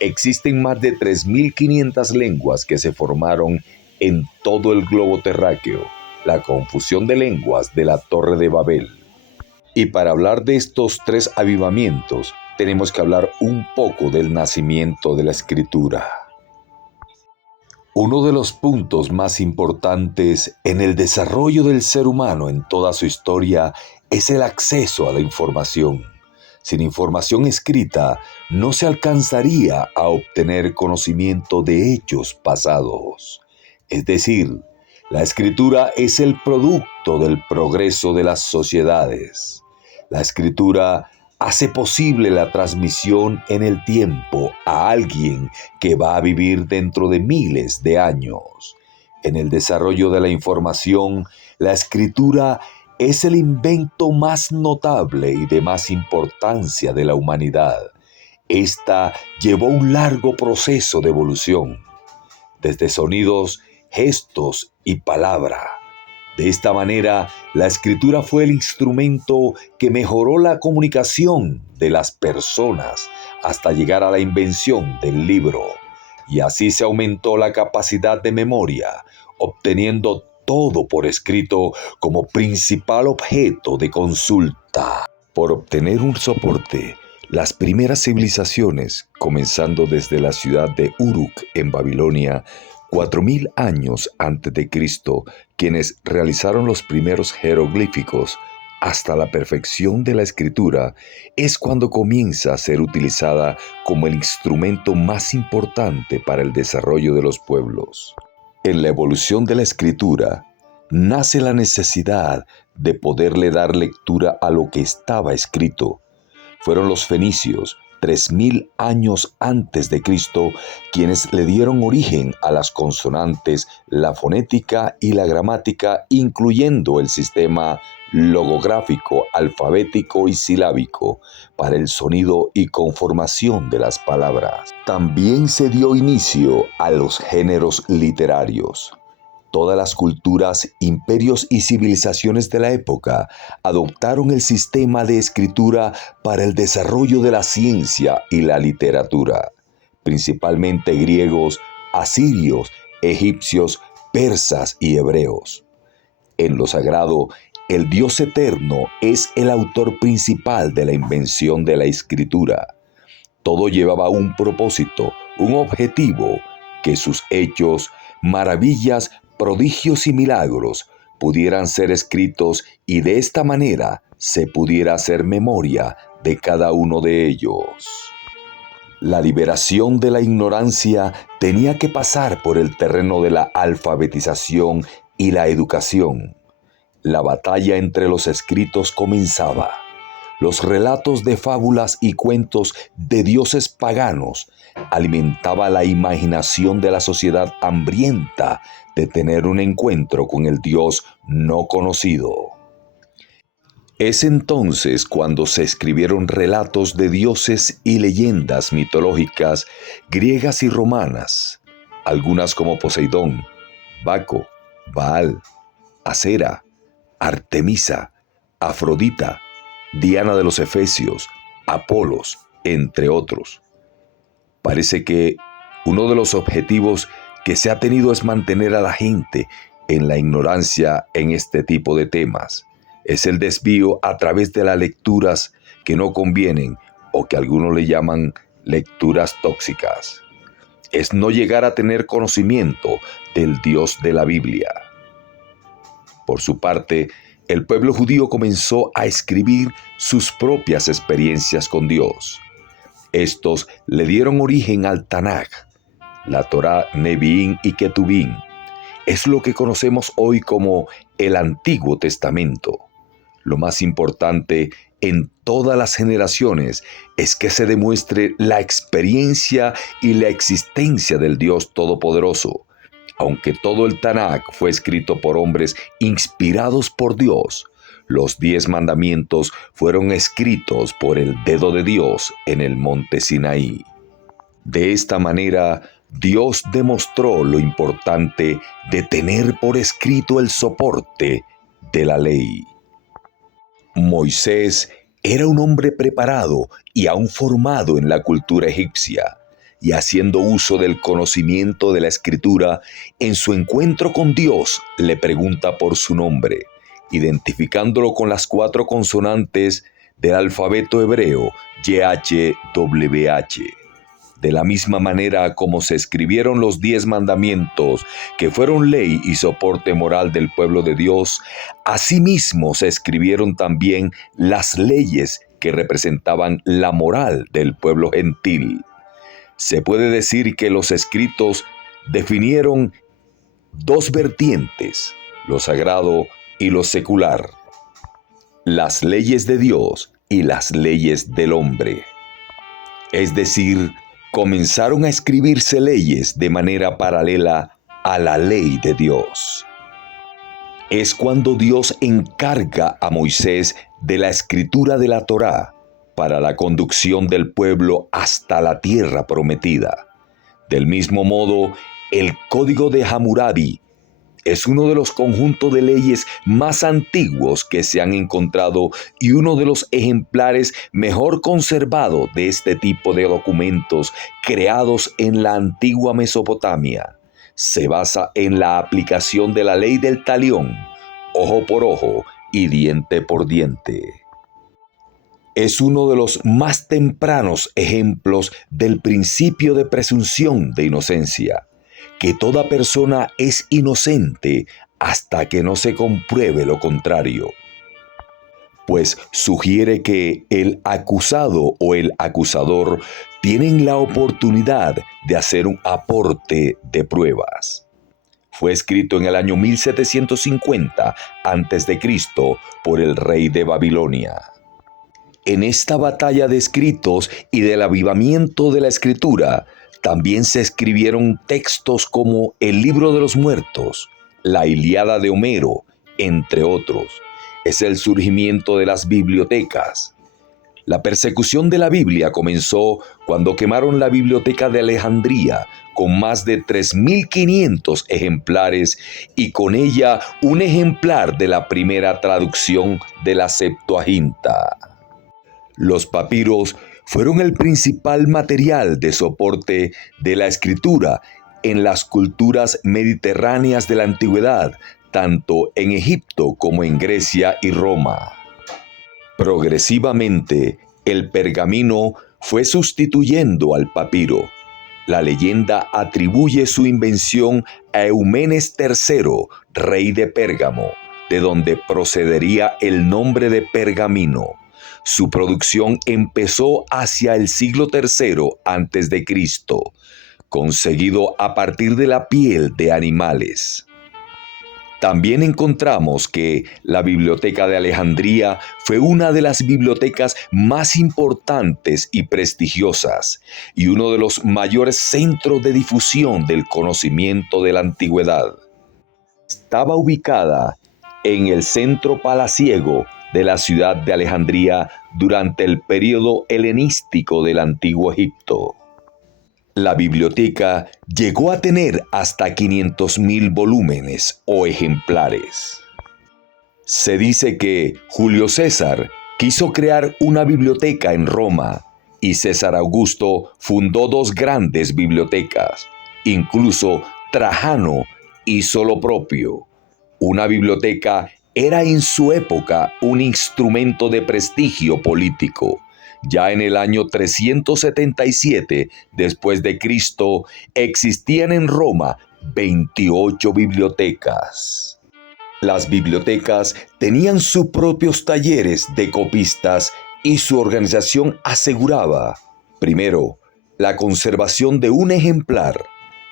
Existen más de 3.500 lenguas que se formaron en todo el globo terráqueo, la confusión de lenguas de la Torre de Babel. Y para hablar de estos tres avivamientos, tenemos que hablar un poco del nacimiento de la Escritura. Uno de los puntos más importantes en el desarrollo del ser humano en toda su historia es el acceso a la información. Sin información escrita, no se alcanzaría a obtener conocimiento de hechos pasados. Es decir, la escritura es el producto del progreso de las sociedades. La escritura hace posible la transmisión en el tiempo a alguien que va a vivir dentro de miles de años. En el desarrollo de la información, la escritura es el invento más notable y de más importancia de la humanidad. Esta llevó un largo proceso de evolución, desde sonidos, gestos y palabra. De esta manera, la escritura fue el instrumento que mejoró la comunicación de las personas hasta llegar a la invención del libro. Y así se aumentó la capacidad de memoria, obteniendo todo por escrito como principal objeto de consulta. Por obtener un soporte, las primeras civilizaciones, comenzando desde la ciudad de Uruk en Babilonia, 4.000 años antes de Cristo, quienes realizaron los primeros jeroglíficos, hasta la perfección de la escritura, es cuando comienza a ser utilizada como el instrumento más importante para el desarrollo de los pueblos. En la evolución de la escritura, nace la necesidad de poderle dar lectura a lo que estaba escrito. Fueron los fenicios, 3.000 años antes de Cristo, quienes le dieron origen a las consonantes, la fonética y la gramática, incluyendo el sistema logográfico, alfabético y silábico para el sonido y conformación de las palabras. También se dio inicio a los géneros literarios. Todas las culturas, imperios y civilizaciones de la época adoptaron el sistema de escritura para el desarrollo de la ciencia y la literatura, principalmente griegos, asirios, egipcios, persas y hebreos. En lo sagrado, el Dios eterno es el autor principal de la invención de la escritura. Todo llevaba un propósito, un objetivo, que sus hechos, maravillas, prodigios y milagros pudieran ser escritos y de esta manera se pudiera hacer memoria de cada uno de ellos. La liberación de la ignorancia tenía que pasar por el terreno de la alfabetización y la educación. La batalla entre los escritos comenzaba. Los relatos de fábulas y cuentos de dioses paganos alimentaba la imaginación de la sociedad hambrienta de tener un encuentro con el Dios no conocido. Es entonces cuando se escribieron relatos de dioses y leyendas mitológicas griegas y romanas, algunas como Poseidón, Baco, Baal, Acera, Artemisa, Afrodita, Diana de los Efesios, Apolos, entre otros. Parece que uno de los objetivos que se ha tenido es mantener a la gente en la ignorancia en este tipo de temas. Es el desvío a través de las lecturas que no convienen o que algunos le llaman lecturas tóxicas. Es no llegar a tener conocimiento del Dios de la Biblia. Por su parte, el pueblo judío comenzó a escribir sus propias experiencias con Dios. Estos le dieron origen al Tanaj, la Torá, Neviín y Ketubín. Es lo que conocemos hoy como el Antiguo Testamento. Lo más importante en todas las generaciones es que se demuestre la experiencia y la existencia del Dios Todopoderoso. Aunque todo el Tanaj fue escrito por hombres inspirados por Dios, los 10 mandamientos fueron escritos por el dedo de Dios en el monte Sinaí. De esta manera, Dios demostró lo importante de tener por escrito el soporte de la ley. Moisés era un hombre preparado y aún formado en la cultura egipcia. y haciendo uso del conocimiento de la Escritura, en su encuentro con Dios le pregunta por su nombre, identificándolo con las 4 consonantes del alfabeto hebreo YHWH. De la misma manera como se escribieron los 10 mandamientos, que fueron ley y soporte moral del pueblo de Dios, asimismo se escribieron también las leyes que representaban la moral del pueblo gentil. Se puede decir que los escritos definieron 2 vertientes, lo sagrado y lo secular, las leyes de Dios y las leyes del hombre. Es decir, comenzaron a escribirse leyes de manera paralela a la ley de Dios. Es cuando Dios encarga a Moisés de la escritura de la Torá para la conducción del pueblo hasta la tierra prometida. Del mismo modo, el Código de Hammurabi es uno de los conjuntos de leyes más antiguos que se han encontrado y uno de los ejemplares mejor conservados de este tipo de documentos creados en la antigua Mesopotamia. Se basa en la aplicación de la ley del talión, ojo por ojo y diente por diente. Es uno de los más tempranos ejemplos del principio de presunción de inocencia, que toda persona es inocente hasta que no se compruebe lo contrario, pues sugiere que el acusado o el acusador tienen la oportunidad de hacer un aporte de pruebas. Fue escrito en el año 1750 a.C. por el rey de Babilonia. En esta batalla de escritos y del avivamiento de la escritura, también se escribieron textos como el Libro de los Muertos, la Ilíada de Homero, entre otros. Es el surgimiento de las bibliotecas. La persecución de la Biblia comenzó cuando quemaron la Biblioteca de Alejandría con más de 3.500 ejemplares y con ella un ejemplar de la primera traducción de la Septuaginta. Los papiros fueron el principal material de soporte de la escritura en las culturas mediterráneas de la antigüedad, tanto en Egipto como en Grecia y Roma. Progresivamente, el pergamino fue sustituyendo al papiro. La leyenda atribuye su invención a Eumenes III, rey de Pérgamo, de donde procedería el nombre de pergamino. Su producción empezó hacia el siglo III a.C., conseguido a partir de la piel de animales. También encontramos que la Biblioteca de Alejandría fue una de las bibliotecas más importantes y prestigiosas y uno de los mayores centros de difusión del conocimiento de la antigüedad. Estaba ubicada en el centro palaciego de la ciudad de Alejandría durante el período helenístico del Antiguo Egipto. La biblioteca llegó a tener hasta 500.000 volúmenes o ejemplares. Se dice que Julio César quiso crear una biblioteca en Roma y César Augusto fundó 2 grandes bibliotecas. Incluso Trajano hizo lo propio. Una biblioteca era en su época un instrumento de prestigio político. Ya en el año 377 después de Cristo existían en Roma 28 bibliotecas. Las bibliotecas tenían sus propios talleres de copistas y su organización aseguraba, primero, la conservación de un ejemplar,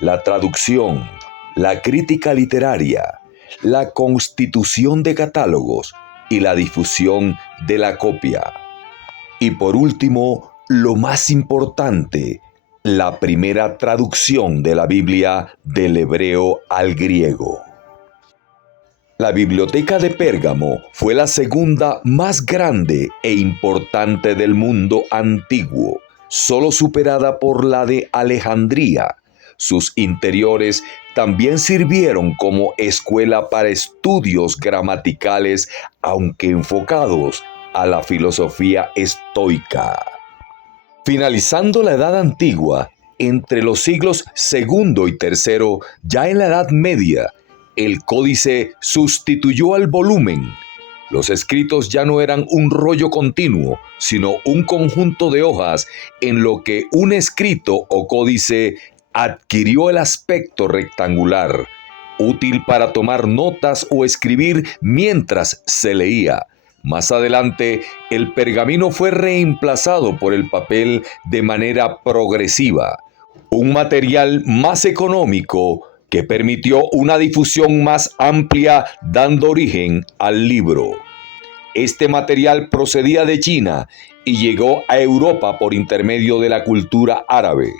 la traducción, la crítica literaria, la constitución de catálogos y la difusión de la copia. Y por último, lo más importante, la primera traducción de la Biblia del hebreo al griego. La Biblioteca de Pérgamo fue la segunda más grande e importante del mundo antiguo, solo superada por la de Alejandría. Sus interiores también sirvieron como escuela para estudios gramaticales, aunque enfocados a la filosofía estoica. Finalizando la Edad Antigua, Entre los siglos II y III, ya en la Edad Media, el códice sustituyó al volumen. Los escritos ya no eran un rollo continuo, sino un conjunto de hojas en lo que un escrito o códice adquirió el aspecto rectangular, útil para tomar notas o escribir mientras se leía. Más adelante, el pergamino fue reemplazado por el papel de manera progresiva, un material más económico que permitió una difusión más amplia, dando origen al libro. Este material procedía de China y llegó a Europa por intermedio de la cultura árabe.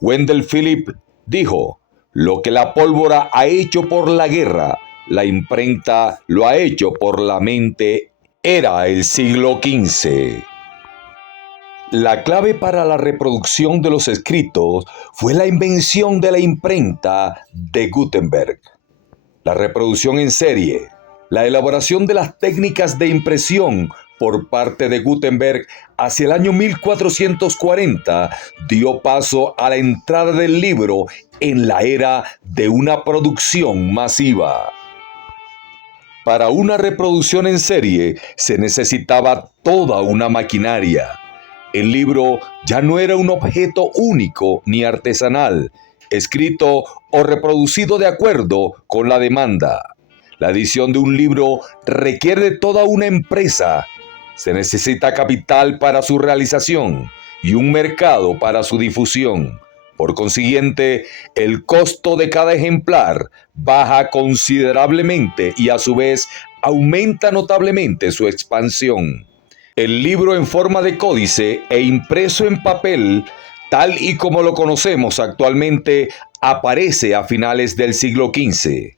Wendell Phillips dijo: lo que la pólvora ha hecho por la guerra, la imprenta lo ha hecho por la mente. Era el siglo XV. La clave para la reproducción de los escritos fue la invención de la imprenta de Gutenberg. La reproducción en serie, la elaboración de las técnicas de impresión por parte de Gutenberg hacia el año 1440 dio paso a la entrada del libro en la era de una producción masiva. Para una reproducción en serie se necesitaba toda una maquinaria. El libro ya no era un objeto único ni artesanal, escrito o reproducido de acuerdo con la demanda. La edición de un libro requiere de toda una empresa. Se necesita capital para su realización y un mercado para su difusión. Por consiguiente, el costo de cada ejemplar baja considerablemente y a su vez aumenta notablemente su expansión. El libro en forma de códice e impreso en papel, tal y como lo conocemos actualmente, aparece a finales del siglo XV.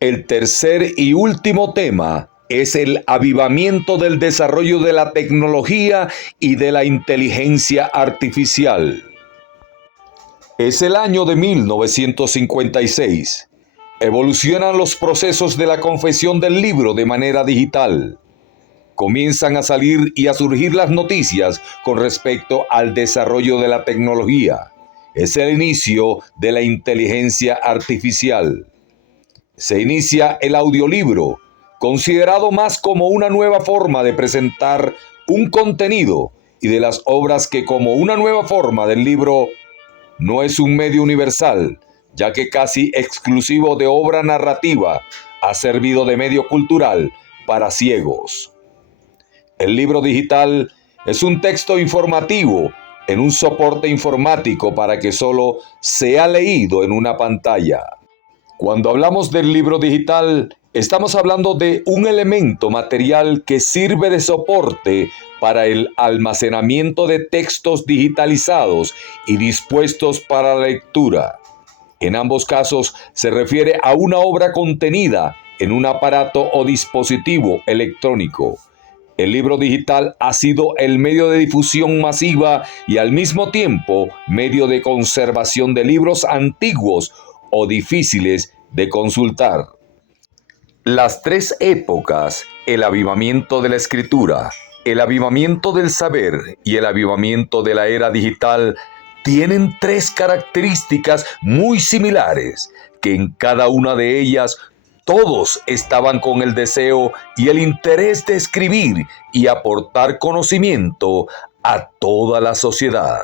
El tercer y último tema es el avivamiento del desarrollo de la tecnología y de la inteligencia artificial. Es el año de 1956. Evolucionan los procesos de la confección del libro de manera digital. Comienzan a salir y a surgir las noticias con respecto al desarrollo de la tecnología. Es el inicio de la inteligencia artificial. Se inicia el audiolibro, considerado más como una nueva forma de presentar un contenido, y de las obras que como una nueva forma del libro. No es un medio universal, ya que casi exclusivo de obra narrativa, ha servido de medio cultural para ciegos. El libro digital es un texto informativo en un soporte informático para que solo sea leído en una pantalla. Cuando hablamos del libro digital, estamos hablando de un elemento material que sirve de soporte para el almacenamiento de textos digitalizados y dispuestos para la lectura. En ambos casos se refiere a una obra contenida en un aparato o dispositivo electrónico. El libro digital ha sido el medio de difusión masiva y al mismo tiempo medio de conservación de libros antiguos o difíciles de consultar. Las tres épocas, el avivamiento de la escritura, el avivamiento del saber y el avivamiento de la era digital, tienen tres características muy similares, que en cada una de ellas todos estaban con el deseo y el interés de escribir y aportar conocimiento a toda la sociedad.